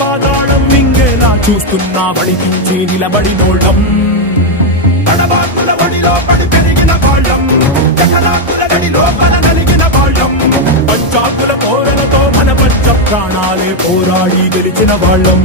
పాతాళం మింగేలా చూస్తున్నా వడికించి నిలబడినోళ్ళం తడబాకుల బడిలో పడి పెరిగిన వాళ్ళం చకరాకుల గడిలో బల నలిగిన వాళ్ళం పంచాకుల పోరలతో మన పంచ ప్రాణాలే పోరాడి గెలిచిన వాళ్ళం